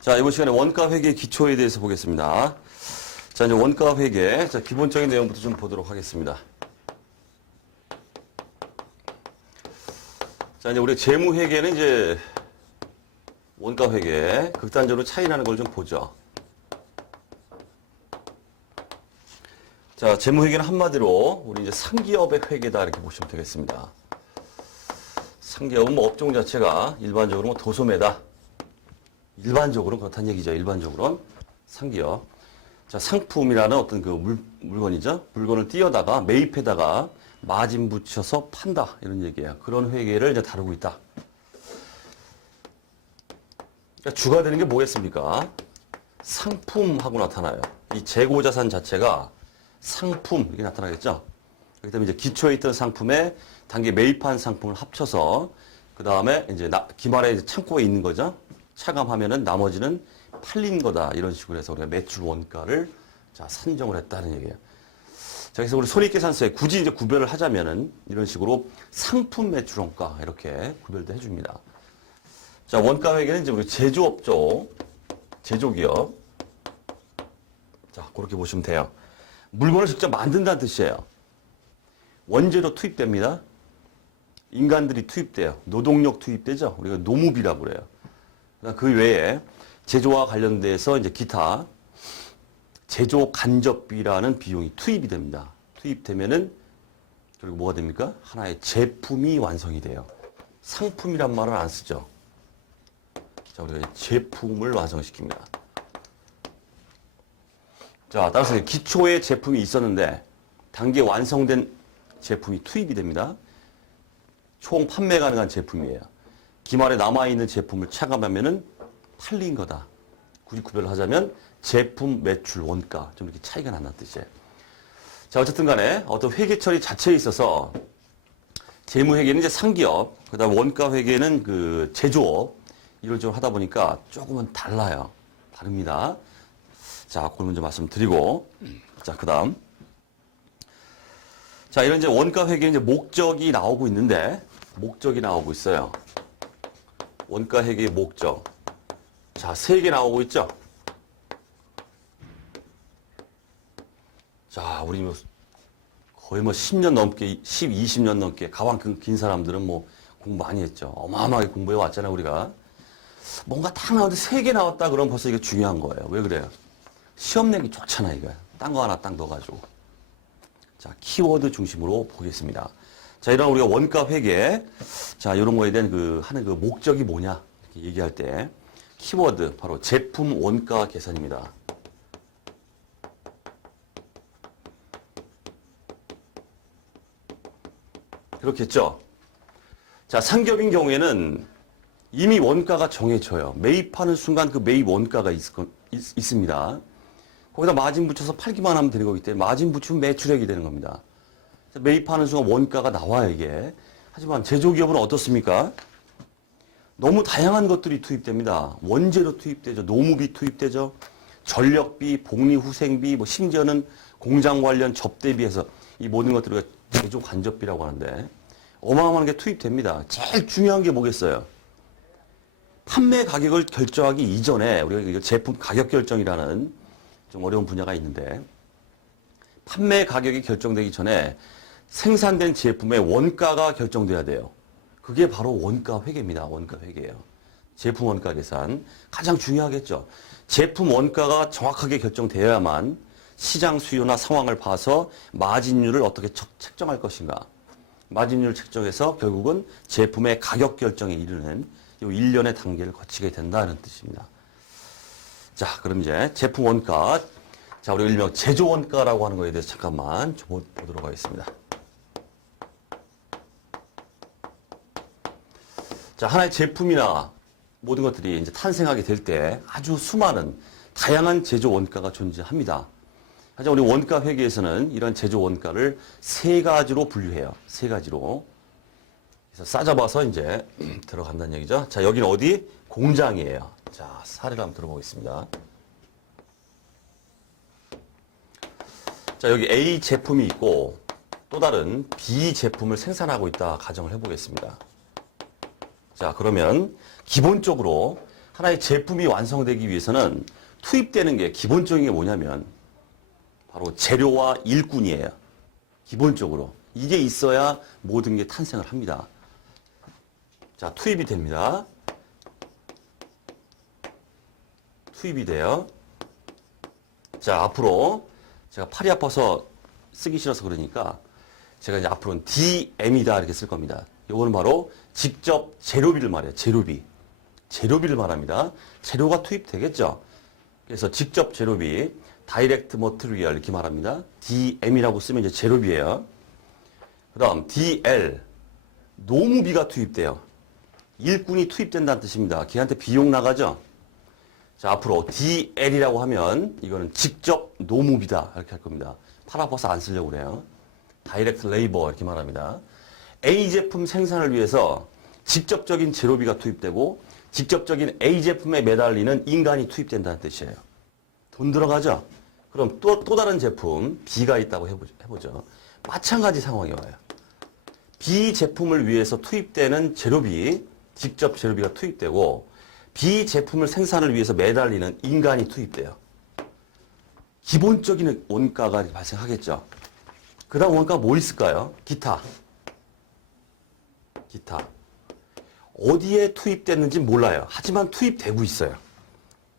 자, 이번 시간에 원가 회계 기초에 대해서 보겠습니다. 자, 이제 원가 회계, 자, 기본적인 내용부터 좀 보도록 하겠습니다. 자, 이제 우리 재무 회계는 이제 원가 회계, 극단적으로 차이 나는 걸 좀 보죠. 자, 재무 회계는 한마디로 우리 이제 상기업의 회계다 이렇게 보시면 되겠습니다. 상기업은 뭐 업종 자체가 일반적으로 뭐 도소매다. 일반적으로 그렇다는 얘기죠. 일반적으로는 상기업. 자, 상품이라는 어떤 그 물건이죠. 물건을 띄어다가 매입해다가 마진 붙여서 판다 이런 얘기예요. 그런 회계를 이제 다루고 있다. 그러니까 주가 되는 게 뭐겠습니까? 상품하고 나타나요. 이 재고자산 자체가 상품 이렇게 나타나겠죠. 그렇기 때문에 이제 기초에 있던 상품에 단기 매입한 상품을 합쳐서 그 다음에 이제 기말에 이제 창고에 있는 거죠. 차감하면은 나머지는 팔린 거다 이런 식으로 해서 우리가 매출 원가를 자 산정을 했다는 얘기예요. 자, 그래서 우리 손익계산서에 굳이 이제 구별을 하자면은 이런 식으로 상품 매출 원가 이렇게 구별도 해줍니다. 자, 원가 회계는 이제 우리 제조업 쪽, 제조기업. 자, 그렇게 보시면 돼요. 물건을 직접 만든다는 뜻이에요. 원재료 투입됩니다. 인간들이 투입돼요. 노동력 투입되죠. 우리가 노무비라고 그래요. 그 외에 제조와 관련돼서 이제 기타 제조 간접비라는 비용이 투입이 됩니다. 투입되면은 그리고 뭐가 됩니까? 하나의 제품이 완성이 돼요. 상품이란 말은 안 쓰죠. 자, 우리가 제품을 완성시킵니다. 자, 따라서 기초의 제품이 있었는데 단기에 완성된 제품이 투입이 됩니다. 총 판매 가능한 제품이에요. 기말에 남아있는 제품을 차감하면은 팔린 거다. 굳이 구별을 하자면 제품 매출 원가 좀 이렇게 차이가 난다는 뜻이에요. 자, 어쨌든 간에 어떤 회계 처리 자체에 있어서 재무 회계는 이제 상기업, 그다음 원가 회계는 그 제조업 이걸 좀 하다 보니까 조금은 달라요. 다릅니다. 자, 그걸 먼저 말씀드리고 자, 그다음 자, 이런 이제 원가 회계 이제 목적이 나오고 있는데 목적이 나오고 있어요. 원가 회계의 목적. 자, 3개 나오고 있죠? 자, 우리 뭐 거의 뭐 10년 넘게, 20년 넘게 가방 긴 사람들은 뭐 공부 많이 했죠. 어마어마하게 공부해 왔잖아요, 우리가. 뭔가 딱 나오는데 3개 나왔다 그러면 벌써 이게 중요한 거예요. 왜 그래요? 시험 내기 좋잖아, 이거. 딴 거 하나 딱 넣어가지고. 자, 키워드 중심으로 보겠습니다. 자, 이런 우리가 원가 회계, 자, 이런 거에 대한 하는 그 목적이 뭐냐, 이렇게 얘기할 때, 키워드, 바로 제품 원가 계산입니다. 그렇겠죠? 자, 상기업인 경우에는 이미 원가가 정해져요. 매입하는 순간 그 매입 원가가 있습니다. 거기다 마진 붙여서 팔기만 하면 되는 거기 때문에 마진 붙이면 매출액이 되는 겁니다. 매입하는 순간 원가가 나와요, 이게. 하지만 제조기업은 어떻습니까? 너무 다양한 것들이 투입됩니다. 원재료 투입되죠. 노무비 투입되죠. 전력비, 복리후생비, 뭐 심지어는 공장 관련 접대비해서 이 모든 것들을 우리가 제조 간접비라고 하는데 어마어마한 게 투입됩니다. 제일 중요한 게 뭐겠어요? 판매 가격을 결정하기 이전에 우리가 제품 가격 결정이라는 좀 어려운 분야가 있는데 판매 가격이 결정되기 전에 생산된 제품의 원가가 결정돼야 돼요. 그게 바로 원가 회계입니다. 원가 회계예요. 제품 원가 계산. 가장 중요하겠죠. 제품 원가가 정확하게 결정되어야만 시장 수요나 상황을 봐서 마진율을 어떻게 책정할 것인가. 마진율을 책정해서 결국은 제품의 가격 결정에 이르는 이 일련의 단계를 거치게 된다는 뜻입니다. 자, 그럼 이제 제품 원가. 자, 우리가 일명 제조 원가라고 하는 거에 대해서 잠깐만 보도록 하겠습니다. 자, 하나의 제품이나 모든 것들이 이제 탄생하게 될 때 아주 수많은 다양한 제조 원가가 존재합니다. 하지만 우리 원가 회계에서는 이런 제조 원가를 3가지로 분류해요. 3가지로. 그래서 싸잡아서 이제 들어간다는 얘기죠. 자, 여기는 어디? 공장이에요. 자, 사례를 한번 들어보겠습니다. 자, 여기 A 제품이 있고 또 다른 B 제품을 생산하고 있다 가정을 해보겠습니다. 자, 그러면 기본적으로 하나의 제품이 완성되기 위해서는 투입되는 게 기본적인 게 뭐냐면 바로 재료와 일꾼이에요. 기본적으로. 이게 있어야 모든 게 탄생을 합니다. 자, 투입이 됩니다. 투입이 돼요. 자, 앞으로 제가 팔이 아파서 쓰기 싫어서 그러니까 제가 이제 앞으로는 DM이다 이렇게 쓸 겁니다. 요거는 바로 직접 재료비를 말해요. 재료비. 재료비를 말합니다. 재료가 투입되겠죠. 그래서 직접 재료비, 다이렉트 머티리얼 이렇게 말합니다. DM이라고 쓰면 이제 재료비예요. 그다음 DL, 노무비가 투입돼요. 일꾼이 투입된다는 뜻입니다. 걔한테 비용 나가죠. 자, 앞으로 DL이라고 하면 이거는 직접 노무비다 이렇게 할 겁니다. 팔 아파서 안 쓰려고 그래요. 다이렉트 레이버 이렇게 말합니다. A 제품 생산을 위해서 직접적인 재료비가 투입되고 직접적인 A 제품에 매달리는 인간이 투입된다는 뜻이에요. 돈 들어가죠? 그럼 또 다른 제품 B가 있다고 해보죠. 마찬가지 상황이 와요. B 제품을 위해서 투입되는 재료비, 직접 재료비가 투입되고 B 제품을 생산을 위해서 매달리는 인간이 투입돼요. 기본적인 원가가 발생하겠죠. 그 다음 원가가 뭐 있을까요? 기타. 어디에 투입됐는지 몰라요. 하지만 투입되고 있어요.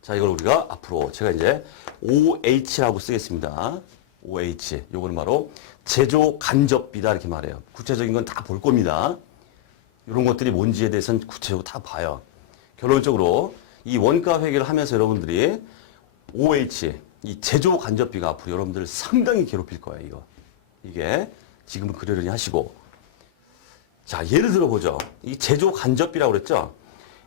자, 이걸 우리가 앞으로 제가 이제 OH라고 쓰겠습니다. OH. 요거는 바로 제조 간접비다 이렇게 말해요. 구체적인 건 다 볼 겁니다. 이런 것들이 뭔지에 대해서는 구체적으로 다 봐요. 결론적으로 이 원가 회계를 하면서 여러분들이 OH, 이 제조 간접비가 앞으로 여러분들을 상당히 괴롭힐 거예요, 이게 지금은 그러려니 하시고. 자, 예를 들어 보죠. 이 제조 간접비라고 그랬죠?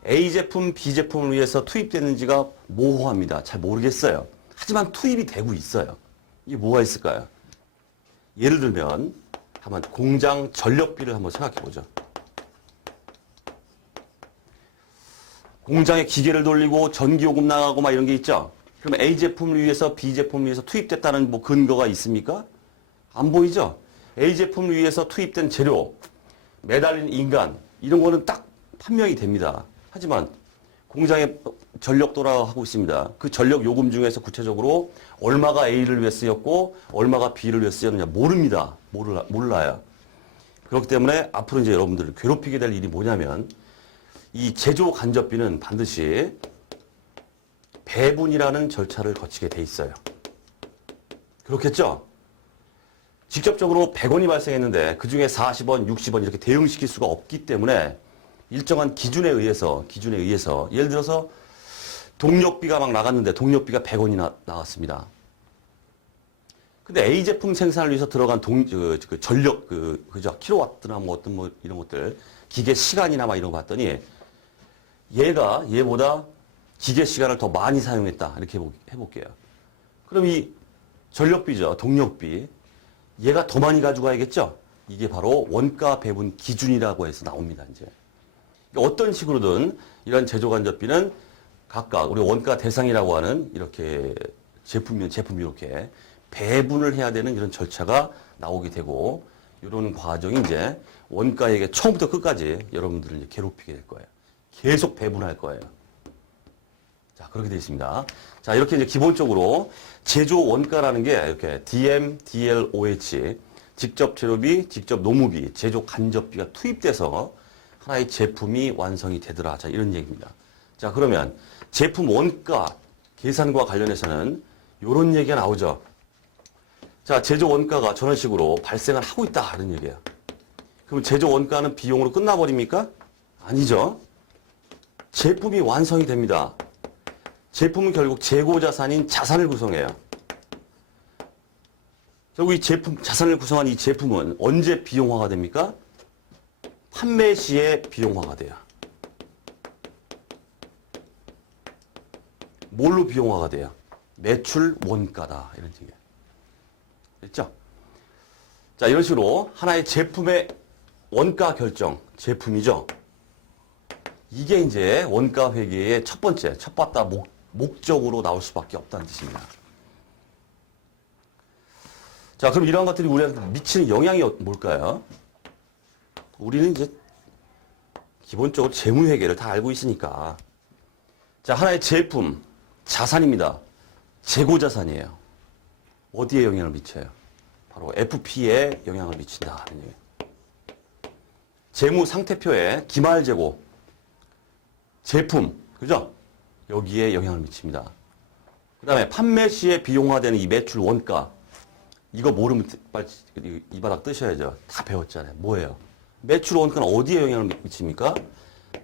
A 제품, B 제품을 위해서 투입됐는지가 모호합니다. 잘 모르겠어요. 하지만 투입이 되고 있어요. 이게 뭐가 있을까요? 예를 들면 한번 공장 전력비를 한번 생각해 보죠. 공장에 기계를 돌리고 전기요금 나가고 막 이런 게 있죠? 그럼 A 제품을 위해서 B 제품을 위해서 투입됐다는 뭐 근거가 있습니까? 안 보이죠? A 제품을 위해서 투입된 재료, 매달린 인간, 이런 거는 딱 판명이 됩니다. 하지만 공장에 전력 돌아가고 있습니다. 그 전력 요금 중에서 구체적으로 얼마가 A를 위해 쓰였고 얼마가 B를 위해 쓰였느냐 모릅니다. 몰라요. 그렇기 때문에 앞으로 이제 여러분들을 괴롭히게 될 일이 뭐냐면 이 제조 간접비는 반드시 배분이라는 절차를 거치게 돼 있어요. 그렇겠죠? 직접적으로 100원이 발생했는데 그중에 40원, 60원 이렇게 대응시킬 수가 없기 때문에 일정한 기준에 의해서 예를 들어서 동력비가 막 나갔는데 동력비가 100원이 나왔습니다. 근데 A 제품 생산을 위해서 들어간 전력 그죠? 킬로와트나 뭐 어떤 뭐 이런 것들 기계 시간이나 막 이런 거 봤더니 얘보다 기계 시간을 더 많이 사용했다. 이렇게 해볼게요. 그럼 이 전력비죠. 동력비. 얘가 더 많이 가져가야겠죠? 이게 바로 원가 배분 기준이라고 해서 나옵니다, 이제. 어떤 식으로든 이런 제조간접비는 각각 우리 원가 대상이라고 하는 이렇게 제품이 이렇게 배분을 해야 되는 이런 절차가 나오게 되고 이런 과정이 이제 원가에게 처음부터 끝까지 여러분들을 이제 괴롭히게 될 거예요. 계속 배분할 거예요. 자, 그렇게 되어 있습니다. 자, 이렇게 이제 기본적으로 제조 원가라는 게 이렇게 DM, DL, OH, 직접 재료비, 직접 노무비, 제조 간접비가 투입돼서 하나의 제품이 완성이 되더라. 자, 이런 얘기입니다. 자, 그러면 제품 원가 계산과 관련해서는 이런 얘기가 나오죠. 자, 제조 원가가 저런 식으로 발생을 하고 있다. 이런 얘기예요. 그럼 제조 원가는 비용으로 끝나버립니까? 아니죠. 제품이 완성이 됩니다. 제품은 결국 재고 자산인 자산을 구성해요. 결국 이 자산을 구성한 이 제품은 언제 비용화가 됩니까? 판매 시에 비용화가 돼요. 뭘로 비용화가 돼요? 매출 원가다. 이런 얘기예요. 됐죠? 자, 이런 식으로 하나의 제품의 원가 결정, 제품이죠. 이게 이제 원가 회계의 첫 바다 목적으로 나올 수밖에 없다는 뜻입니다. 자, 그럼 이러한 것들이 우리한테 미치는 영향이 뭘까요? 우리는 이제 기본적으로 재무회계를 다 알고 있으니까 자, 하나의 제품, 자산입니다. 재고 자산이에요. 어디에 영향을 미쳐요? 바로 FP에 영향을 미친다. 재무 상태표에 기말 재고, 제품, 그죠? 여기에 영향을 미칩니다. 그 다음에 판매 시에 비용화되는 이 매출 원가, 이거 모르면 이 바닥 뜨셔야죠. 다 배웠잖아요. 뭐예요? 매출 원가는 어디에 영향을 미칩니까?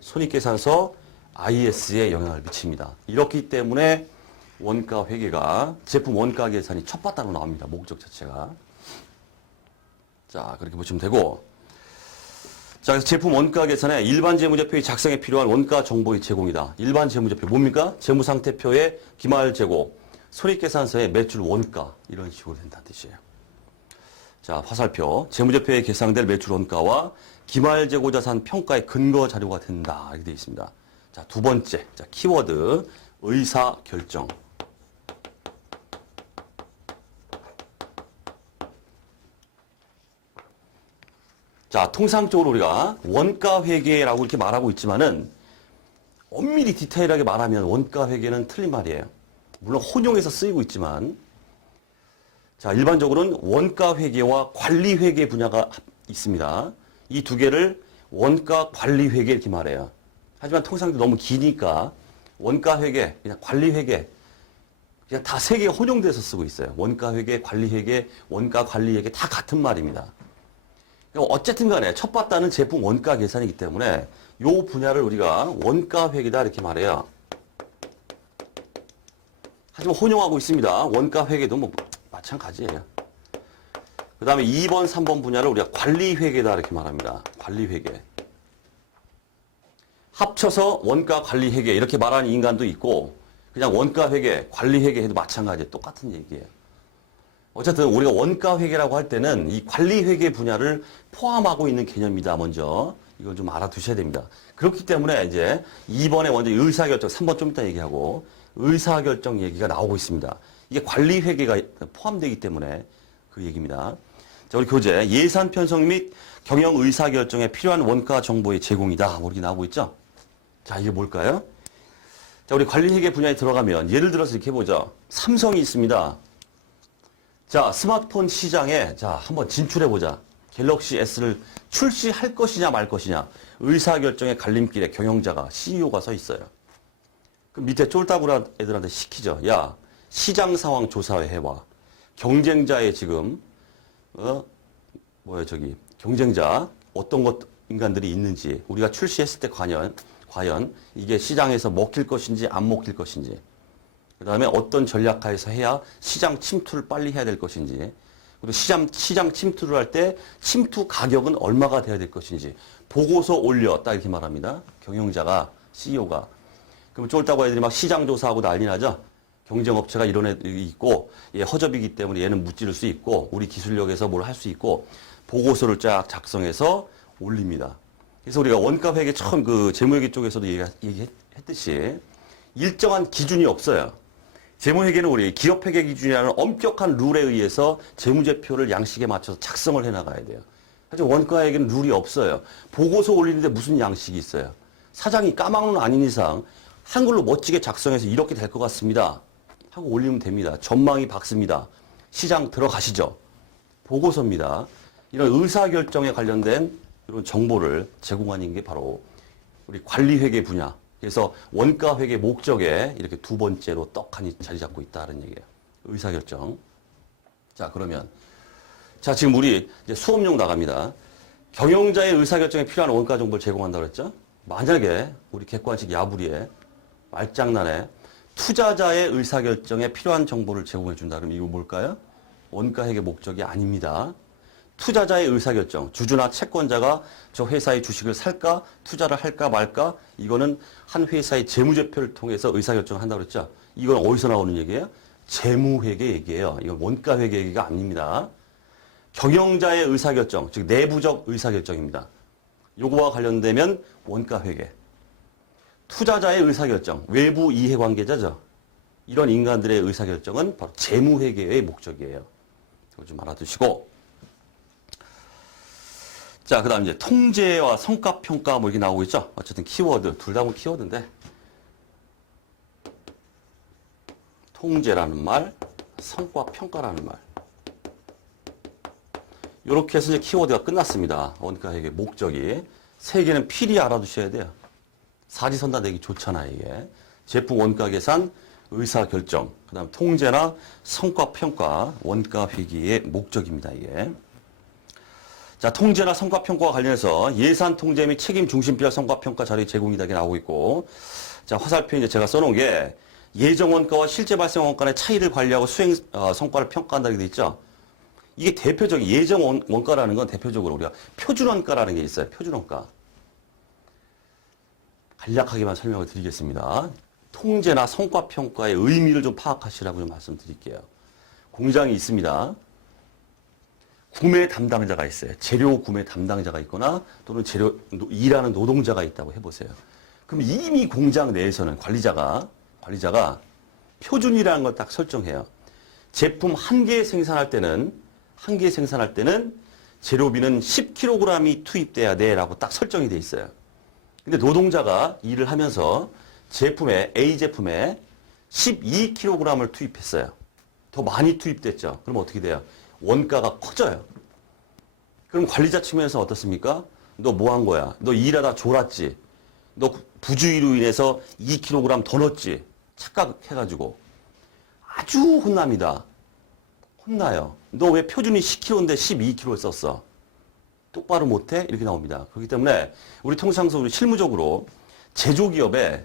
손익계산서 IS에 영향을 미칩니다. 이렇기 때문에 원가 회계가 제품 원가 계산이 첫 바탕으로 나옵니다. 목적 자체가. 자, 그렇게 보시면 되고. 자, 그래서 제품 원가 계산에 일반 재무제표의 작성에 필요한 원가 정보의 제공이다. 일반 재무제표 뭡니까? 재무상태표의 기말 재고, 손익계산서의 매출 원가, 이런 식으로 된다는 뜻이에요. 자, 화살표. 재무제표에 계상될 매출 원가와 기말 재고 자산 평가의 근거 자료가 된다. 이렇게 되어 있습니다. 자, 두 번째. 자, 키워드. 의사결정. 자, 통상적으로 우리가 원가 회계라고 이렇게 말하고 있지만은 엄밀히 디테일하게 말하면 원가 회계는 틀린 말이에요. 물론 혼용해서 쓰이고 있지만, 자, 일반적으로는 원가 회계와 관리 회계 분야가 있습니다. 이 두 개를 원가 관리 회계 이렇게 말해요. 하지만 통상 너무 기니까 원가 회계, 그냥 관리 회계, 그냥 다 세 개 혼용돼서 쓰고 있어요. 원가 회계, 관리 회계, 원가 관리 회계 다 같은 말입니다. 어쨌든 간에 첫 바다는 제품 원가 계산이기 때문에 이 분야를 우리가 원가 회계다 이렇게 말해요. 하지만 혼용하고 있습니다. 원가 회계도 뭐 마찬가지예요. 그 다음에 2번, 3번 분야를 우리가 관리 회계다 이렇게 말합니다. 관리 회계. 합쳐서 원가 관리 회계 이렇게 말하는 인간도 있고 그냥 원가 회계, 관리 회계 해도 마찬가지예요. 똑같은 얘기예요. 어쨌든 우리가 원가 회계라고 할 때는 이 관리 회계 분야를 포함하고 있는 개념이다. 먼저 이걸 좀 알아두셔야 됩니다. 그렇기 때문에 이제 2번에 먼저 의사결정, 3번 좀 이따 얘기하고 의사결정 얘기가 나오고 있습니다. 이게 관리 회계가 포함되기 때문에 그 얘기입니다. 자, 우리 교재 예산 편성 및 경영 의사결정에 필요한 원가 정보의 제공이다. 이렇게 나오고 있죠. 자, 이게 뭘까요? 자, 우리 관리 회계 분야에 들어가면 예를 들어서 이렇게 해보죠. 삼성이 있습니다. 자, 스마트폰 시장에 자, 한번 진출해보자. 갤럭시 S를 출시할 것이냐 말 것이냐. 의사결정의 갈림길에 경영자가, CEO가 서 있어요. 그럼 밑에 쫄따구라 애들한테 시키죠. 야, 시장 상황 조사해와. 경쟁자의 지금, 경쟁자, 어떤 것 인간들이 있는지, 우리가 출시했을 때 과연 이게 시장에서 먹힐 것인지 안 먹힐 것인지, 그 다음에 어떤 전략하에서 해야 시장 침투를 빨리 해야 될 것인지, 그리고 시장 침투를 할 때 침투 가격은 얼마가 돼야 될 것인지, 보고서 올려, 딱 이렇게 말합니다. 경영자가, CEO가. 그럼 쫄따구 애들이 막 시장 조사하고 난리 나죠? 경쟁업체가 이런 애들이 있고, 얘 허접이기 때문에 얘는 무찌를 수 있고, 우리 기술력에서 뭘 할 수 있고, 보고서를 쫙 작성해서 올립니다. 그래서 우리가 원가 회계 처음 그 재무회계 쪽에서도 얘기했듯이 일정한 기준이 없어요. 재무회계는 우리 기업회계 기준이라는 엄격한 룰에 의해서 재무제표를 양식에 맞춰서 작성을 해나가야 돼요. 하지만 원가회계는 룰이 없어요. 보고서 올리는데 무슨 양식이 있어요. 사장이 까막눈 아닌 이상 한글로 멋지게 작성해서 이렇게 될 것 같습니다. 하고 올리면 됩니다. 전망이 밝습니다. 시장 들어가시죠. 보고서입니다. 이런 의사결정에 관련된 이런 정보를 제공하는 게 바로 우리 관리회계 분야. 그래서 원가회계 목적에 이렇게 두 번째로 떡하니 자리 잡고 있다는 얘기예요. 의사결정. 자, 그러면 자, 지금 우리 이제 수업용 나갑니다. 경영자의 의사결정에 필요한 원가 정보를 제공한다고 그랬죠? 만약에 우리 객관식 야부리에 말장난에 투자자의 의사결정에 필요한 정보를 제공해 준다. 그럼 이거 뭘까요? 원가회계 목적이 아닙니다. 투자자의 의사결정, 주주나 채권자가 저 회사의 주식을 살까, 투자를 할까 말까, 이거는 한 회사의 재무제표를 통해서 의사결정을 한다고 그랬죠. 이건 어디서 나오는 얘기예요? 재무회계 얘기예요. 이건 원가회계 얘기가 아닙니다. 경영자의 의사결정, 즉 내부적 의사결정입니다. 요거와 관련되면 원가회계. 투자자의 의사결정, 외부 이해관계자죠. 이런 인간들의 의사결정은 바로 재무회계의 목적이에요. 이거 좀 알아두시고. 자, 그 다음 이제 통제와 성과평가 뭐 이렇게 나오고 있죠. 어쨌든 키워드, 둘 다 뭐 키워드인데. 통제라는 말, 성과평가라는 말. 이렇게 해서 이제 키워드가 끝났습니다. 원가회계 목적이. 세 개는 필히 알아두셔야 돼요. 사지선다 내기 좋잖아, 이게. 제품 원가 계산, 의사결정, 그 다음 통제나 성과평가, 원가회계의 목적입니다, 이게. 자, 통제나 성과평가와 관련해서 예산 통제 및 책임 중심별 성과평가 자료 제공이다, 이게 나오고 있고. 자, 화살표 이제 제가 써놓은 게 예정 원가와 실제 발생 원가 의 차이를 관리하고 수행 성과를 평가한다고 되어 있죠. 이게 대표적인 예정 원가라는 건 대표적으로 우리가 표준 원가라는 게 있어요. 표준 원가. 간략하게만 설명을 드리겠습니다. 통제나 성과평가의 의미를 좀 파악하시라고 좀 말씀드릴게요. 공장이 있습니다. 구매 담당자가 있어요. 재료 구매 담당자가 있거나 또는 일하는 노동자가 있다고 해보세요. 그럼 이미 공장 내에서는 관리자가 표준이라는 걸 딱 설정해요. 제품 한 개 생산할 때는 재료비는 10kg이 투입돼야 돼라고 딱 설정이 돼 있어요. 근데 노동자가 일을 하면서 A 제품에 12kg을 투입했어요. 더 많이 투입됐죠. 그럼 어떻게 돼요? 원가가 커져요. 그럼 관리자 측면에서 어떻습니까? 너 뭐 한 거야? 너 일하다 졸았지? 너 부주의로 인해서 2kg 더 넣었지? 착각해가지고. 아주 혼납니다. 혼나요. 너 왜 표준이 10kg인데 12kg를 썼어? 똑바로 못해? 이렇게 나옵니다. 그렇기 때문에 우리 통상적으로 실무적으로 제조기업에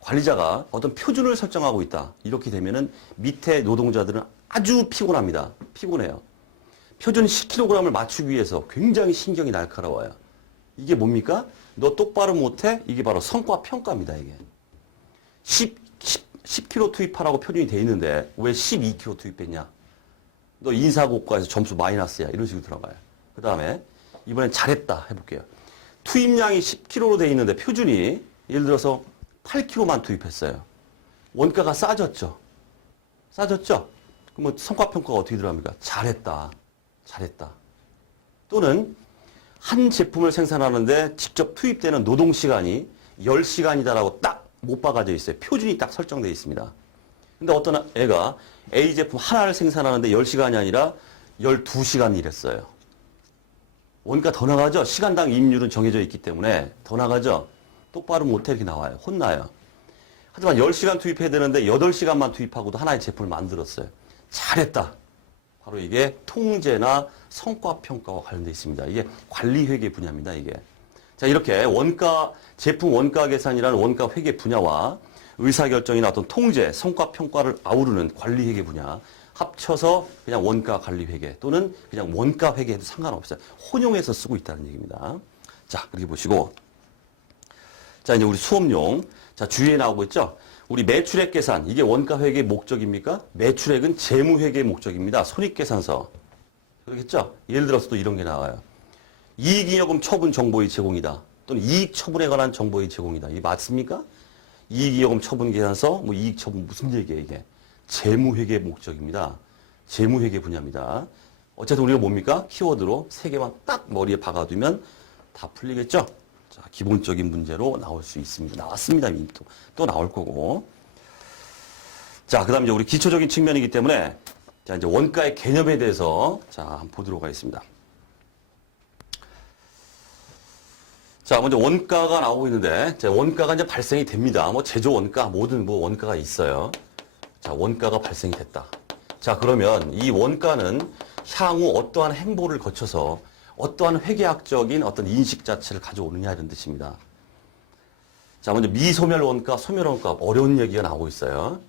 관리자가 어떤 표준을 설정하고 있다. 이렇게 되면은 밑에 노동자들은 아주 피곤합니다. 피곤해요. 표준 10kg을 맞추기 위해서 굉장히 신경이 날카로워요. 이게 뭡니까? 너 똑바로 못해? 이게 바로 성과평가입니다. 이게. 10kg 투입하라고 표준이 돼 있는데 왜 12kg 투입했냐? 너 인사고과에서 점수 마이너스야. 이런 식으로 들어가요. 그 다음에 이번엔 잘했다 해볼게요. 투입량이 10kg로 돼 있는데 표준이 예를 들어서 8kg만 투입했어요. 원가가 싸졌죠. 싸졌죠? 그러면 성과평가가 어떻게 들어갑니까? 잘했다. 잘했다. 또는 한 제품을 생산하는데 직접 투입되는 노동시간이 10시간이다라고 딱 못 박아져 있어요. 표준이 딱 설정되어 있습니다. 근데 어떤 애가 A 제품 하나를 생산하는데 10시간이 아니라 12시간 일했어요. 원가 더 나가죠? 시간당 이익률은 정해져 있기 때문에 더 나가죠? 똑바로 못해 이렇게 나와요. 혼나요. 하지만 10시간 투입해야 되는데 8시간만 투입하고도 하나의 제품을 만들었어요. 잘했다. 바로 이게 통제나 성과평가와 관련되어 있습니다. 이게 관리회계 분야입니다. 이게. 자, 이렇게 제품 원가 계산이라는 원가 회계 분야와 의사결정이나 어떤 통제, 성과평가를 아우르는 관리회계 분야 합쳐서 그냥 원가 관리회계 또는 그냥 원가 회계해도 상관없어요. 혼용해서 쓰고 있다는 얘기입니다. 자, 그렇게 보시고. 자, 이제 우리 수업용. 자, 주위에 나오고 있죠? 우리 매출액 계산. 이게 원가 회계의 목적입니까? 매출액은 재무회계의 목적입니다. 손익계산서. 그렇겠죠? 예를 들어서 또 이런 게 나와요. 이익잉여금 처분 정보의 제공이다. 또는 이익 처분에 관한 정보의 제공이다. 이게 맞습니까? 이익잉여금 처분 계산서, 뭐 이익 처분 무슨 얘기예요, 이게? 재무회계 목적입니다. 재무회계 분야입니다. 어쨌든 우리가 뭡니까? 키워드로 세 개만 딱 머리에 박아두면 다 풀리겠죠? 자, 기본적인 문제로 나올 수 있습니다. 나왔습니다. 또 나올 거고. 자, 그 다음 이제 우리 기초적인 측면이기 때문에 자, 이제 원가의 개념에 대해서 자, 한번 보도록 하겠습니다. 자, 먼저 원가가 나오고 있는데, 자, 원가가 이제 발생이 됩니다. 뭐 제조 원가, 모든 뭐 원가가 있어요. 자, 원가가 발생이 됐다. 자, 그러면 이 원가는 향후 어떠한 행보를 거쳐서 어떠한 회계학적인 어떤 인식 자체를 가져오느냐 이런 뜻입니다. 자, 먼저 미소멸 원가, 소멸 원가 어려운 얘기가 나오고 있어요.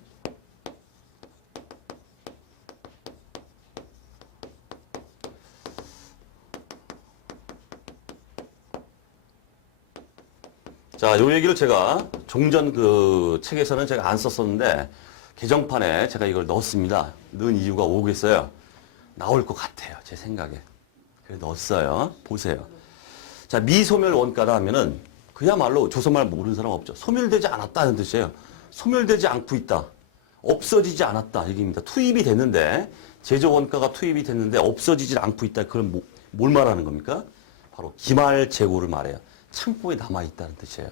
자, 요 얘기를 제가 종전 그 책에서는 제가 안 썼었는데 개정판에 제가 이걸 넣었습니다. 넣은 이유가 오겠어요. 나올 것 같아요. 제 생각에. 그래서 넣었어요. 보세요. 자, 미소멸 원가다 하면은 그야말로 조선말 모르는 사람 없죠. 소멸되지 않았다는 뜻이에요. 소멸되지 않고 있다. 없어지지 않았다. 얘기입니다. 투입이 됐는데 제조 원가가 투입이 됐는데 없어지지 않고 있다. 그럼 뭘 말하는 겁니까? 바로 기말 재고를 말해요. 창고에 남아있다는 뜻이에요.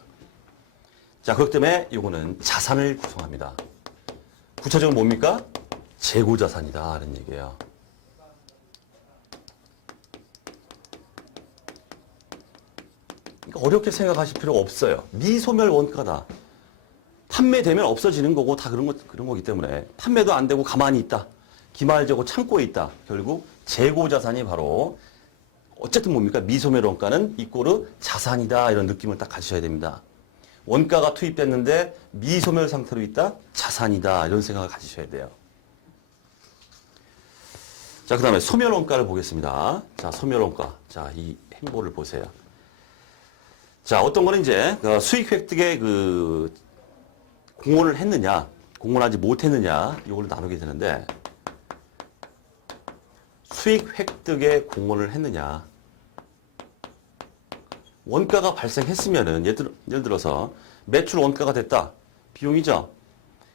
자, 그렇기 때문에 이거는 자산을 구성합니다. 구체적으로 뭡니까? 재고자산이다. 이런 얘기예요. 그러니까 어렵게 생각하실 필요가 없어요. 미소멸 원가다. 판매되면 없어지는 거고 다 그런 거기 때문에 판매도 안 되고 가만히 있다. 기말재고 창고에 있다. 결국 재고자산이 바로 어쨌든 뭡니까? 미소멸 원가는 이꼬르 자산이다. 이런 느낌을 딱 가지셔야 됩니다. 원가가 투입됐는데 미소멸 상태로 있다? 자산이다. 이런 생각을 가지셔야 돼요. 자, 그 다음에 소멸 원가를 보겠습니다. 자, 소멸 원가. 자, 이 행보를 보세요. 자, 어떤 거는 이제 수익 획득에 공헌을 했느냐, 공헌하지 못했느냐, 이걸 나누게 되는데, 수익 획득에 공헌을 했느냐. 원가가 발생했으면은, 예를 들어서, 매출 원가가 됐다. 비용이죠?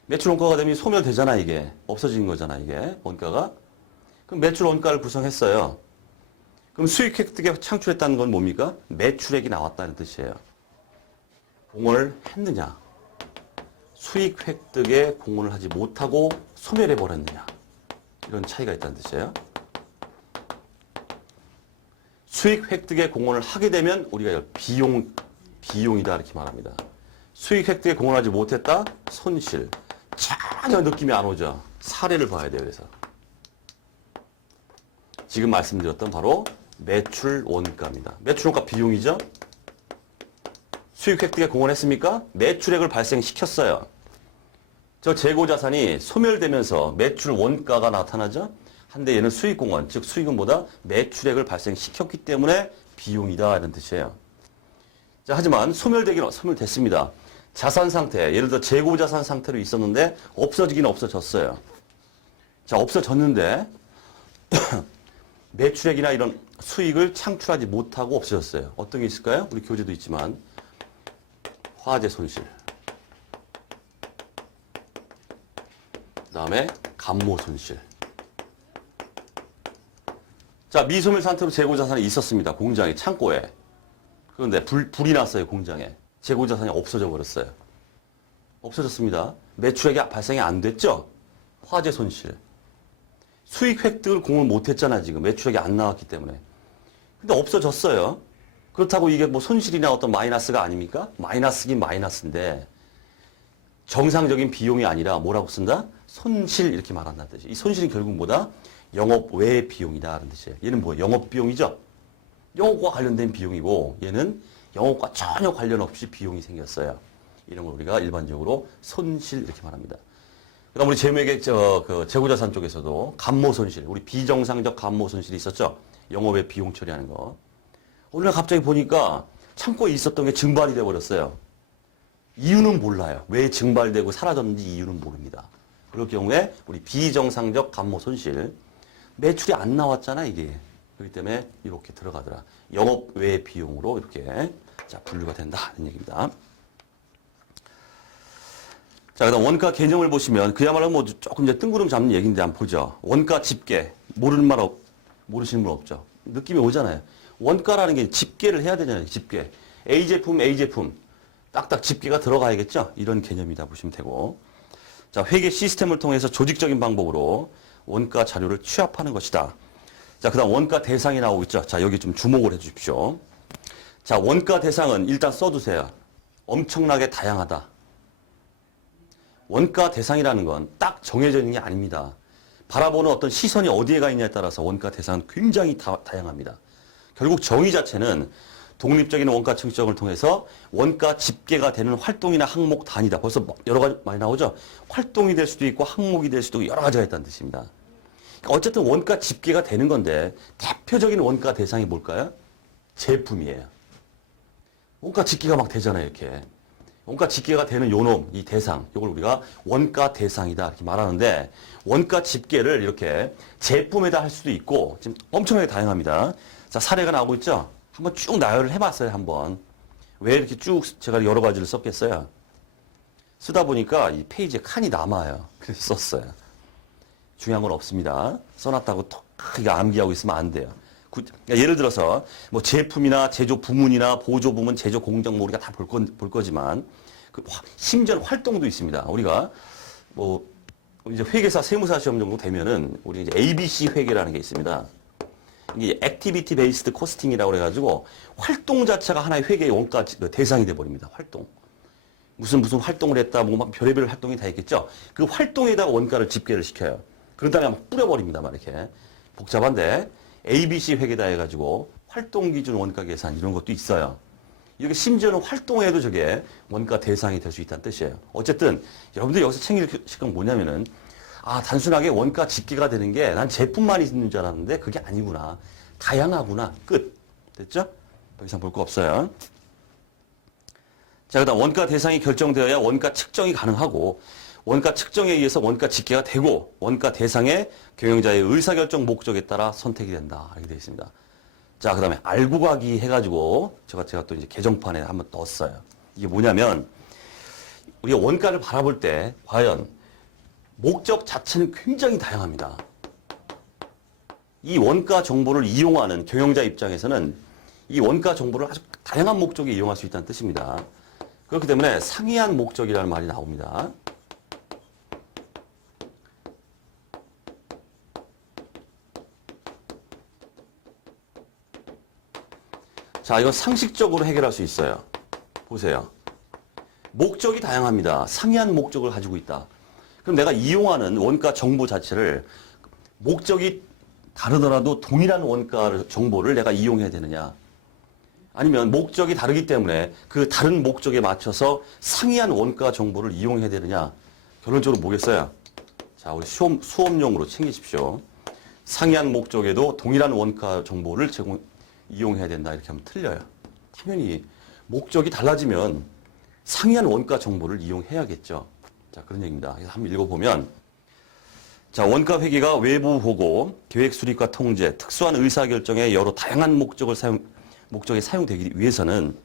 매출 원가가 되면 소멸되잖아, 이게. 없어지는 거잖아, 이게. 원가가. 그럼 매출 원가를 구성했어요. 그럼 수익 획득에 창출했다는 건 뭡니까? 매출액이 나왔다는 뜻이에요. 공헌을 했느냐. 수익 획득에 공헌을 하지 못하고 소멸해버렸느냐. 이런 차이가 있다는 뜻이에요. 수익 획득에 공헌을 하게 되면 우리가 비용이다 이렇게 말합니다. 수익 획득에 공헌하지 못했다? 손실. 전혀 느낌이 안 오죠. 사례를 봐야 돼요. 그래서 지금 말씀드렸던 바로 매출 원가입니다. 매출 원가 비용이죠. 수익 획득에 공헌했습니까? 매출액을 발생시켰어요. 저 재고자산이 소멸되면서 매출 원가가 나타나죠. 한데 얘는 수익 공헌, 즉 수익은 뭐다? 매출액을 발생시켰기 때문에 비용이다 이런 뜻이에요. 자, 하지만 소멸됐습니다. 자산 상태, 예를 들어 재고자산 상태로 있었는데 없어지긴 없어졌어요. 자, 없어졌는데 매출액이나 이런 수익을 창출하지 못하고 없어졌어요. 어떤 게 있을까요? 우리 교재도 있지만 화재 손실, 그 다음에 감모 손실. 자, 미소멸 상태로 재고자산이 있었습니다. 공장에, 창고에. 그런데 불이 났어요, 공장에. 재고자산이 없어져 버렸어요. 없어졌습니다. 매출액이 발생이 안 됐죠? 화재 손실. 수익 획득을 공을 못 했잖아, 지금. 매출액이 안 나왔기 때문에. 근데 없어졌어요. 그렇다고 이게 뭐 손실이나 어떤 마이너스가 아닙니까? 마이너스긴 마이너스인데, 정상적인 비용이 아니라 뭐라고 쓴다? 손실 이렇게 말한다는 뜻이에요. 이 손실은 결국 뭐다? 영업 외 비용이다 라는 뜻이에요. 얘는 뭐예요? 영업 비용이죠? 영업과 관련된 비용이고, 얘는 영업과 전혀 관련 없이 비용이 생겼어요. 이런 걸 우리가 일반적으로 손실 이렇게 말합니다. 그 다음 우리 재무회계 재고자산 쪽에서도 감모 손실, 우리 비정상적 감모 손실이 있었죠? 영업의 비용 처리하는 거. 오늘 갑자기 보니까 창고에 있었던 게 증발이 돼버렸어요. 이유는 몰라요. 왜 증발되고 사라졌는지 이유는 모릅니다. 그럴 경우에 우리 비정상적 감모 손실, 매출이 안 나왔잖아 이게. 그렇기 때문에 이렇게 들어가더라. 영업 외 비용으로 이렇게 자 분류가 된다 이런 얘기입니다. 자, 그다음 원가 개념을 보시면 그야말로 뭐 조금 이제 뜬구름 잡는 얘기인데 한번 보죠. 원가 집계 모르시는 분 없죠. 느낌이 오잖아요. 원가라는 게 집계를 해야 되잖아요. 집계. A 제품 딱딱 집계가 들어가야겠죠. 이런 개념이다 보시면 되고. 자, 회계 시스템을 통해서 조직적인 방법으로 원가 자료를 취합하는 것이다. 자, 그다음 원가 대상이 나오고 있죠. 자, 여기 좀 주목을 해 주십시오. 자, 원가 대상은 일단 써두세요. 엄청나게 다양하다. 원가 대상이라는 건 딱 정해져 있는 게 아닙니다. 바라보는 어떤 시선이 어디에 가 있냐에 따라서 원가 대상은 굉장히 다양합니다. 결국 정의 자체는 독립적인 원가 측정을 통해서 원가 집계가 되는 활동이나 항목 단위다. 벌써 여러 가지 많이 나오죠? 활동이 될 수도 있고 항목이 될 수도 있고 여러 가지가 있다는 뜻입니다. 그러니까 어쨌든 원가 집계가 되는 건데 대표적인 원가 대상이 뭘까요? 제품이에요. 원가 집계가 막 되잖아요, 이렇게. 원가 집계가 되는 요놈, 이 대상, 이걸 우리가 원가 대상이다 이렇게 말하는데 원가 집계를 이렇게 제품에다 할 수도 있고 지금 엄청나게 다양합니다. 자, 사례가 나오고 있죠? 한번 쭉 나열을 해봤어요, 한번. 왜 이렇게 쭉 제가 여러 가지를 썼겠어요? 쓰다 보니까 이 페이지에 칸이 남아요. 그래서 썼어요. 중요한 건 없습니다. 써놨다고 톡 크게 암기하고 있으면 안 돼요. 그러니까 예를 들어서 뭐 제품이나 제조 부문이나 보조 부문, 제조 공정 뭐 우리가 다 볼 거지만 심지어 활동도 있습니다. 우리가 뭐 이제 회계사, 세무사 시험 정도 되면은 우리 이제 ABC 회계라는 게 있습니다. 이게 액티비티 베이스드 코스팅이라고 그래가지고 활동 자체가 하나의 회계의 원가 대상이 돼버립니다. 활동. 무슨 활동을 했다, 뭐 막 별의별 활동이 다 있겠죠. 그 활동에다가 원가를 집계를 시켜요. 그런 다음에 막 뿌려버립니다. 막 이렇게. 복잡한데 ABC 회계다 해가지고 활동 기준 원가 계산 이런 것도 있어요. 이게 심지어는 활동에도 저게 원가 대상이 될 수 있다는 뜻이에요. 어쨌든 여러분들이 여기서 챙기실 건 뭐냐면은 단순하게 원가 집계가 되는 게 난 제품만 있는 줄 알았는데 그게 아니구나. 다양하구나. 끝. 됐죠? 더 이상 볼 거 없어요. 자, 그다음 원가 대상이 결정되어야 원가 측정이 가능하고 원가 측정에 의해서 원가 집계가 되고 원가 대상의 경영자의 의사결정 목적에 따라 선택이 된다. 이렇게 되어 있습니다. 자, 그다음에 알고 가기 해가지고 제가 또 이제 개정판에 한번 넣었어요. 이게 뭐냐면 우리가 원가를 바라볼 때 과연 목적 자체는 굉장히 다양합니다. 이 원가 정보를 이용하는 경영자 입장에서는 이 원가 정보를 아주 다양한 목적에 이용할 수 있다는 뜻입니다. 그렇기 때문에 상이한 목적이라는 말이 나옵니다. 자, 이건 상식적으로 해결할 수 있어요. 보세요. 목적이 다양합니다. 상이한 목적을 가지고 있다. 그럼 내가 이용하는 원가 정보 자체를 목적이 다르더라도 동일한 원가 정보를 내가 이용해야 되느냐? 아니면 목적이 다르기 때문에 그 다른 목적에 맞춰서 상이한 원가 정보를 이용해야 되느냐? 결론적으로 뭐겠어요? 자, 우리 수업용으로 챙기십시오. 상이한 목적에도 동일한 원가 정보를 이용해야 된다. 이렇게 하면 틀려요. 당연히 목적이 달라지면 상이한 원가 정보를 이용해야겠죠. 자, 그런 얘기입니다. 그래서 한번 읽어보면 자, 원가 회계가 외부 보고, 계획 수립과 통제, 특수한 의사결정에 여러 다양한 목적에 사용되기 위해서는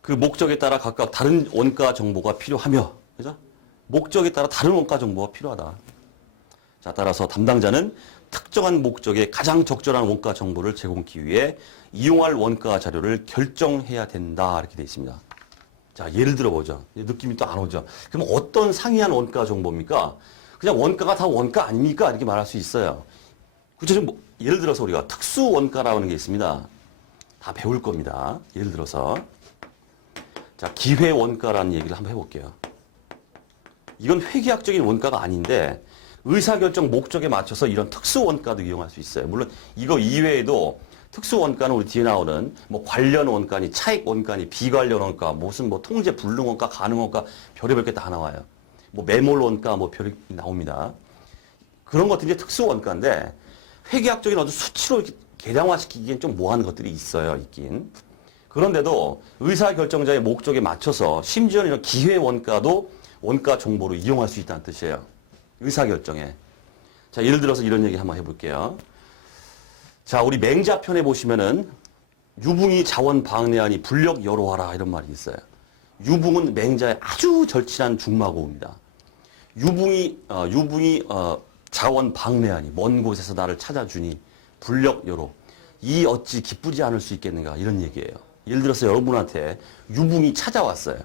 그 목적에 따라 각각 다른 원가 정보가 필요하며, 그죠? 목적에 따라 다른 원가 정보가 필요하다. 자, 따라서 담당자는 특정한 목적에 가장 적절한 원가 정보를 제공하기 위해 이용할 원가 자료를 결정해야 된다. 이렇게 되어 있습니다. 자, 예를 들어보죠. 느낌이 또 안 오죠. 그럼 어떤 상이한 원가 정보입니까? 그냥 원가가 다 원가 아닙니까? 이렇게 말할 수 있어요. 구체적으로 예를 들어서 우리가 특수 원가라는 게 있습니다. 다 배울 겁니다. 예를 들어서 자, 기회 원가라는 얘기를 한번 해볼게요. 이건 회계학적인 원가가 아닌데 의사결정 목적에 맞춰서 이런 특수 원가도 이용할 수 있어요. 물론 이거 이외에도 특수 원가는 우리 뒤에 나오는 뭐 관련 원가니 차익 원가니 비관련 원가 무슨 뭐 통제 불능 원가 가능 원가 별의별 게 다 나와요. 뭐 매몰 원가 뭐 별이 나옵니다. 그런 것들이 이제 특수 원가인데 회계학적인 어떤 수치로 계량화시키기엔 좀 뭐하는 것들이 있어요. 있긴. 그런데도 의사결정자의 목적에 맞춰서 심지어는 이런 기회 원가도 원가 정보로 이용할 수 있다는 뜻이에요. 의사결정에. 자, 예를 들어서 이런 얘기 한번 해볼게요. 자, 우리 맹자편에 보시면은 유붕이 자원 방내하니 불력 여로하라 이런 말이 있어요. 유붕은 맹자의 아주 절친한 중마고우입니다. 유붕이 자원 방내하니 먼 곳에서 나를 찾아주니 불력 여로 이 어찌 기쁘지 않을 수 있겠는가 이런 얘기예요. 예를 들어서 여러분한테 유붕이 찾아왔어요.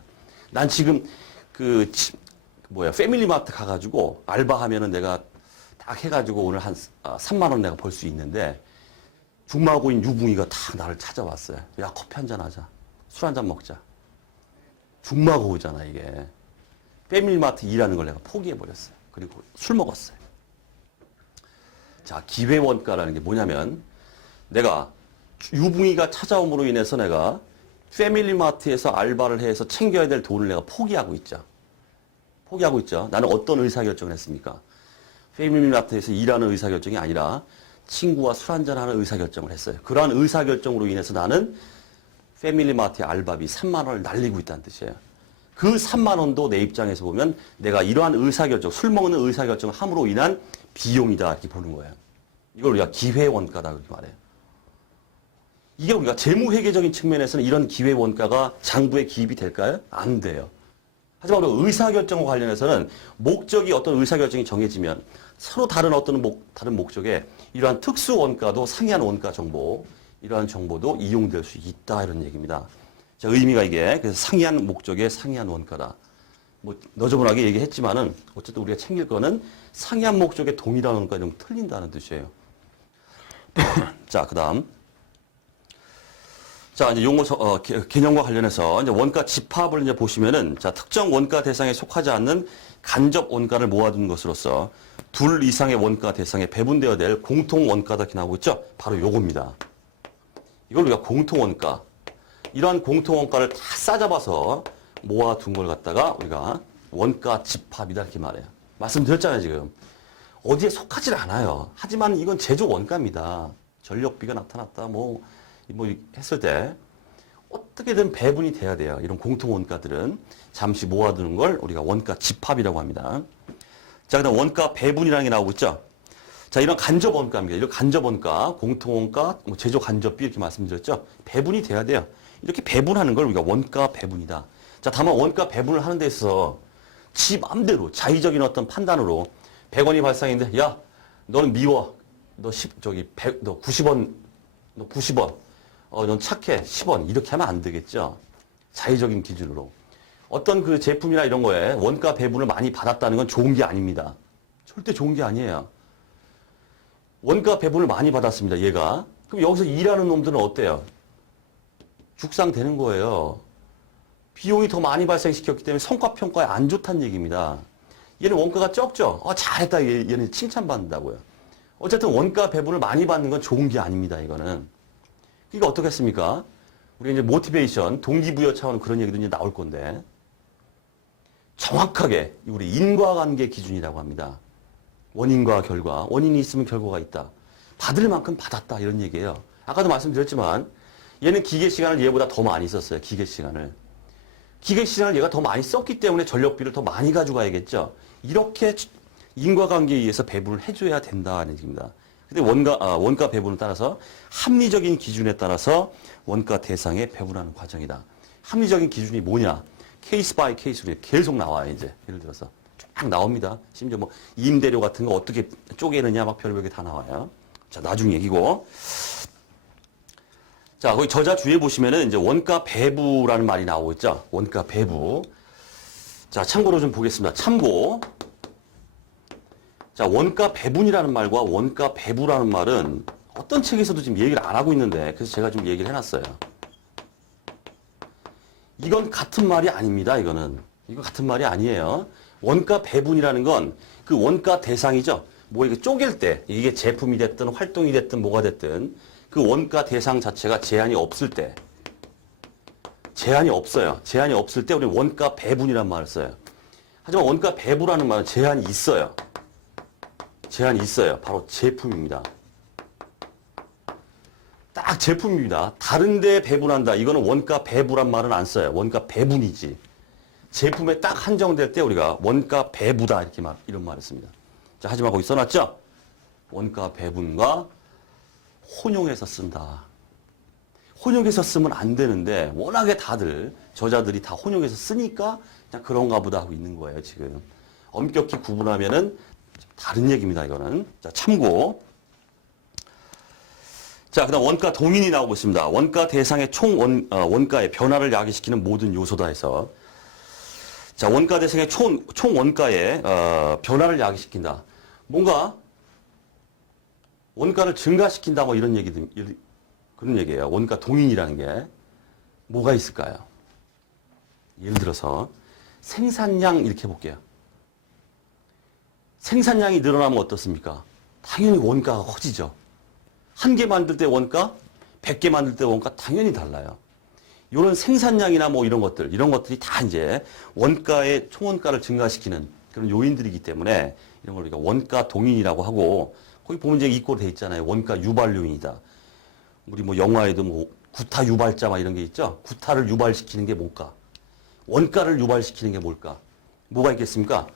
난 지금 패밀리마트 가가지고 알바하면은 내가 딱 해가지고 오늘 한 3만 원 내가 벌 수 있는데 중마고인 유붕이가 딱 나를 찾아왔어요. 야, 커피 한잔 하자. 술 한잔 먹자. 중마고우잖아 이게. 패밀리마트 일하는 걸 내가 포기해버렸어요. 그리고 술 먹었어요. 자, 기회원가라는 게 뭐냐면 내가 유붕이가 찾아옴으로 인해서 내가 패밀리마트에서 알바를 해서 챙겨야 될 돈을 내가 포기하고 있죠. 포기하고 있죠. 나는 어떤 의사결정을 했습니까? 패밀리마트에서 일하는 의사결정이 아니라 친구와 술 한잔하는 의사결정을 했어요. 그러한 의사결정으로 인해서 나는 패밀리마트의 알바비 3만 원을 날리고 있다는 뜻이에요. 그 3만 원도 내 입장에서 보면 내가 이러한 의사결정, 술 먹는 의사결정을 함으로 인한 비용이다 이렇게 보는 거예요. 이걸 우리가 기회원가다 그렇게 말해요. 이게 우리가 재무회계적인 측면에서는 이런 기회원가가 장부에 기입이 될까요? 안 돼요. 하지만 우리가 의사결정과 관련해서는 목적이 어떤 의사결정이 정해지면 서로 다른 다른 목적에 이러한 특수원가도 상이한 원가 정보, 이러한 정보도 이용될 수 있다 이런 얘기입니다. 자, 의미가 이게 그래서 상이한 목적의 상이한 원가다. 뭐 너저분하게 얘기했지만은 어쨌든 우리가 챙길 거는 상이한 목적의 동일한 원가 좀 틀린다는 뜻이에요. 자, 그다음. 자, 이제 용어 개념과 관련해서 이제 원가 집합을 이제 보시면은 자, 특정 원가 대상에 속하지 않는 간접 원가를 모아둔 것으로서 둘 이상의 원가 대상에 배분되어야 될 공통 원가다 이렇게 나오고 있죠. 바로 요겁니다. 이걸 우리가 공통 원가. 이러한 공통 원가를 다 싸잡아서 모아둔 걸 갖다가 우리가 원가 집합이다 이렇게 말해요. 말씀드렸잖아요, 지금. 어디에 속하지 않아요. 하지만 이건 제조 원가입니다. 전력비가 나타났다, 뭐 했을 때 어떻게든 배분이 돼야 돼요. 이런 공통 원가들은 잠시 모아두는 걸 우리가 원가 집합이라고 합니다. 자, 그다음 원가 배분이라는 게 나오고 있죠. 자, 이런 간접 원가입니다. 이런 간접 원가, 공통 원가, 뭐 제조 간접비 이렇게 말씀드렸죠. 배분이 돼야 돼요. 이렇게 배분하는 걸 우리가 원가 배분이다. 자, 다만 원가 배분을 하는 데 있어서 지 맘대로 자의적인 어떤 판단으로 100원이 발생했는데, 야, 너는 미워. 너 90원, 너 90원. 넌 착해. 10원. 이렇게 하면 안 되겠죠. 자의적인 기준으로. 어떤 그 제품이나 이런 거에 원가 배분을 많이 받았다는 건 좋은 게 아닙니다. 절대 좋은 게 아니에요. 원가 배분을 많이 받았습니다, 얘가. 그럼 여기서 일하는 놈들은 어때요? 죽상되는 거예요. 비용이 더 많이 발생시켰기 때문에 성과평가에 안 좋다는 얘기입니다. 얘는 원가가 적죠? 잘했다. 얘는 칭찬받는다고요. 어쨌든 원가 배분을 많이 받는 건 좋은 게 아닙니다, 이거는. 그러니까 어떻겠습니까? 우리 이제 모티베이션, 동기부여 차원 그런 얘기도 이제 나올 건데, 정확하게 우리 인과관계 기준이라고 합니다. 원인과 결과, 원인이 있으면 결과가 있다. 받을 만큼 받았다, 이런 얘기예요. 아까도 말씀드렸지만, 얘는 기계 시간을 얘보다 더 많이 썼어요, 기계 시간을. 기계 시간을 얘가 더 많이 썼기 때문에 전력비를 더 많이 가져가야겠죠. 이렇게 인과관계에 의해서 배분을 해줘야 된다는 얘기입니다. 근데 원가 배분을 따라서 합리적인 기준에 따라서 원가 대상에 배분하는 과정이다. 합리적인 기준이 뭐냐? 케이스 바이 케이스로 계속 나와요, 이제. 예를 들어서. 쫙 나옵니다. 심지어 뭐 임대료 같은 거 어떻게 쪼개느냐 막 별별 게 다 나와요. 자, 나중 얘기고. 자, 거기 저자 주에 보시면은 이제 원가 배부라는 말이 나오고 있죠. 원가 배부. 자, 참고로 좀 보겠습니다. 참고. 자, 원가 배분이라는 말과 원가 배부라는 말은 어떤 책에서도 지금 얘기를 안 하고 있는데, 그래서 제가 좀 얘기를 해놨어요. 이건 같은 말이 아닙니다, 이거는. 이거 같은 말이 아니에요. 원가 배분이라는 건 그 원가 대상이죠. 뭐 이게 쪼갤 때, 이게 제품이 됐든 활동이 됐든 뭐가 됐든 그 원가 대상 자체가 제한이 없을 때, 제한이 없어요. 제한이 없을 때 우리는 원가 배분이라는 말을 써요. 하지만 원가 배부라는 말은 제한이 있어요. 제한이 있어요. 바로 제품입니다. 딱 제품입니다. 다른 데 배분한다. 이거는 원가 배부란 말은 안 써요. 원가 배분이지. 제품에 딱 한정될 때 우리가 원가 배부다 이런 말을 씁니다. 자, 하지만 거기 써놨죠? 원가 배분과 혼용해서 쓴다. 혼용해서 쓰면 안 되는데 워낙에 다들 저자들이 다 혼용해서 쓰니까 그냥 그런가 보다 하고 있는 거예요, 지금. 엄격히 구분하면은 다른 얘기입니다, 이거는. 자, 참고. 자, 그 다음 원가 동인이 나오고 있습니다. 원가 대상의 원가의 변화를 야기시키는 모든 요소다 해서. 자, 원가 대상의 총 원가의 변화를 야기시킨다. 뭔가 원가를 증가시킨다 뭐 이런 그런 얘기예요. 원가 동인이라는 게 뭐가 있을까요? 예를 들어서 생산량 이렇게 해볼게요. 생산량이 늘어나면 어떻습니까? 당연히 원가가 커지죠. 한 개 만들 때 원가, 100개 만들 때 원가 당연히 달라요. 이런 생산량이나 뭐 이런 것들이 다 이제 원가의 총원가를 증가시키는 그런 요인들이기 때문에 이런 걸 우리가 원가 동인이라고 하고, 거기 보면 이제 이꼴 돼 있잖아요. 원가 유발 요인이다. 우리 뭐 영화에도 뭐 구타 유발자 막 이런 게 있죠. 구타를 유발시키는 게 뭘까? 원가를 유발시키는 게 뭘까? 뭐가 있겠습니까?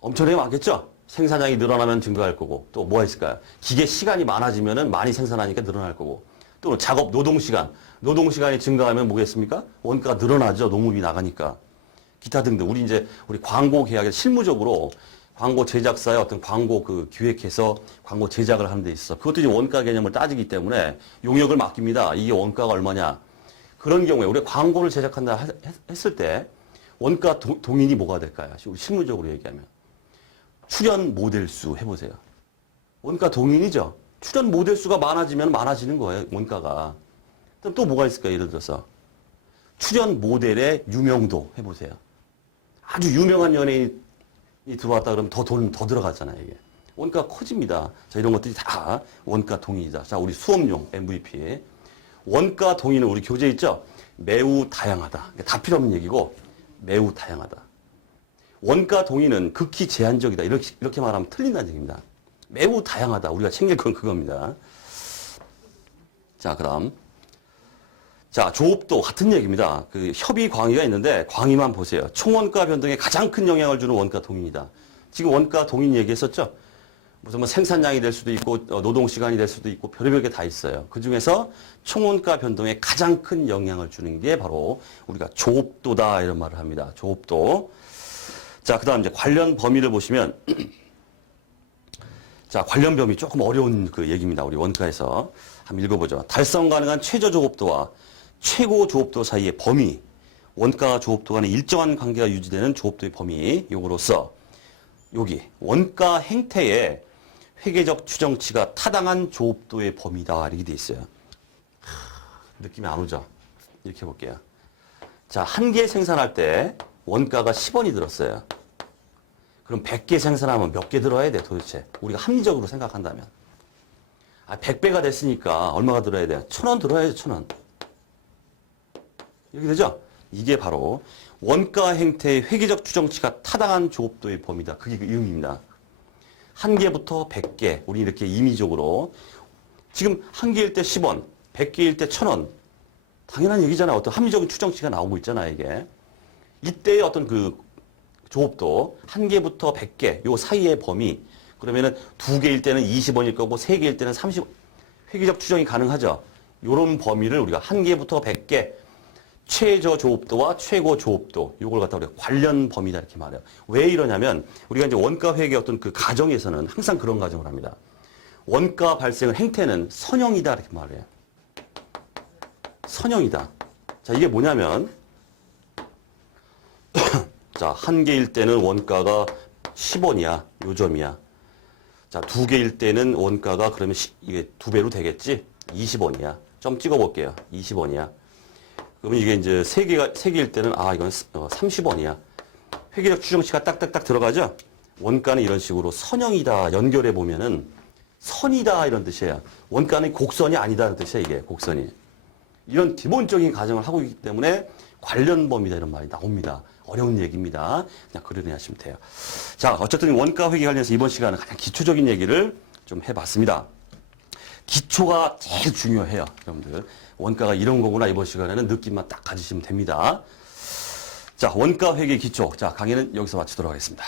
엄청나게 많겠죠? 생산량이 늘어나면 증가할 거고, 또 뭐가 있을까요? 기계 시간이 많아지면은 많이 생산하니까 늘어날 거고, 또 작업 노동시간이 증가하면 뭐겠습니까? 원가가 늘어나죠. 농업이 나가니까. 기타 등등. 우리 광고 계약에 실무적으로 광고 제작사의 어떤 광고 기획해서 광고 제작을 하는 데 있어. 그것도 이제 원가 개념을 따지기 때문에 용역을 맡깁니다. 이게 원가가 얼마냐. 그런 경우에 우리가 광고를 제작한다 했을 때 원가 동인이 뭐가 될까요? 우리 실무적으로 얘기하면. 출현 모델수 해보세요. 원가 동인이죠. 출현 모델수가 많아지면 많아지는 거예요. 원가가. 그럼 또 뭐가 있을까요? 예를 들어서. 출연 모델의 유명도 해보세요. 아주 유명한 연예인이 들어왔다 그러면 더 돈 더 들어가잖아요, 이게. 원가가 커집니다. 자, 이런 것들이 다 원가 동인이다. 자, 우리 수업용 MVP. 원가 동인은 우리 교재 있죠? 매우 다양하다. 다 필요 없는 얘기고, 매우 다양하다. 원가 동인은 극히 제한적이다. 이렇게 말하면 틀린다는 얘기입니다. 매우 다양하다. 우리가 챙길 건 그겁니다. 자, 그럼. 자, 조업도 같은 얘기입니다. 그 협의 광의가 있는데 광의만 보세요. 총원가 변동에 가장 큰 영향을 주는 원가 동인이다. 지금 원가 동인 얘기했었죠? 무슨 뭐 생산량이 될 수도 있고 노동 시간이 될 수도 있고 별의별 게 다 있어요. 그 중에서 총원가 변동에 가장 큰 영향을 주는 게 바로 우리가 조업도다 이런 말을 합니다. 조업도. 자, 그다음 이제 관련 범위를 보시면 자, 관련 범위 조금 어려운 그 얘기입니다. 우리 원가에서 한번 읽어보죠. 달성 가능한 최저 조업도와 최고 조업도 사이의 범위, 원가와 조업도 간의 일정한 관계가 유지되는 조업도의 범위, 요거로서 여기 원가 행태의 회계적 추정치가 타당한 조업도의 범위다 이렇게 돼 있어요. 느낌이 안 오죠? 이렇게 해볼게요. 자, 한 개 생산할 때 원가가 10원이 들었어요. 그럼 100개 생산하면 몇 개 들어야 돼 도대체? 우리가 합리적으로 생각한다면. 100배가 됐으니까 얼마가 들어야 돼요? 1,000원 들어야죠, 1,000원. 이렇게 되죠? 이게 바로 원가 행태의 회계적 추정치가 타당한 조업도의 범위다. 그게 그 의미입니다. 한 개부터 100개. 우리 이렇게 임의적으로. 지금 한 개일 때 10원, 100개일 때 1,000원. 당연한 얘기잖아요. 어떤 합리적인 추정치가 나오고 있잖아요, 이게. 이때의 어떤 그 조업도 한 개부터 100개, 요 사이의 범위. 그러면은 두 개일 때는 20원일 거고, 세 개일 때는 30원. 회계적 추정이 가능하죠. 요런 범위를 우리가 한 개부터 100개, 최저 조업도와 최고 조업도, 요걸 갖다 우리가 관련 범위다 이렇게 말해요. 왜 이러냐면, 우리가 이제 원가 회계 어떤 그 가정에서는 항상 그런 가정을 합니다. 원가 발생의 행태는 선형이다 이렇게 말해요. 선형이다. 자, 이게 뭐냐면, 자, 한 개일 때는 원가가 10원이야. 요점이야. 자, 두 개일 때는 원가가 그러면 이게 두 배로 되겠지? 20원이야. 좀 찍어볼게요. 20원이야. 그러면 이게 이제 세 개일 때는 이건 30원이야. 회계적 추정치가 딱딱딱 들어가죠? 원가는 이런 식으로 선형이다. 연결해 보면은 선이다 이런 뜻이에요. 원가는 곡선이 아니다는 뜻이야, 이게 곡선이. 이런 기본적인 가정을 하고 있기 때문에 관련 범위다 이런 말이 나옵니다. 어려운 얘기입니다. 그냥 그러려 하시면 돼요. 자, 어쨌든 원가 회계 관련해서 이번 시간은 가장 기초적인 얘기를 좀 해봤습니다. 기초가 제일 중요해요, 여러분들. 원가가 이런 거구나 이번 시간에는 느낌만 딱 가지시면 됩니다. 자, 원가 회계 기초. 자, 강의는 여기서 마치도록 하겠습니다.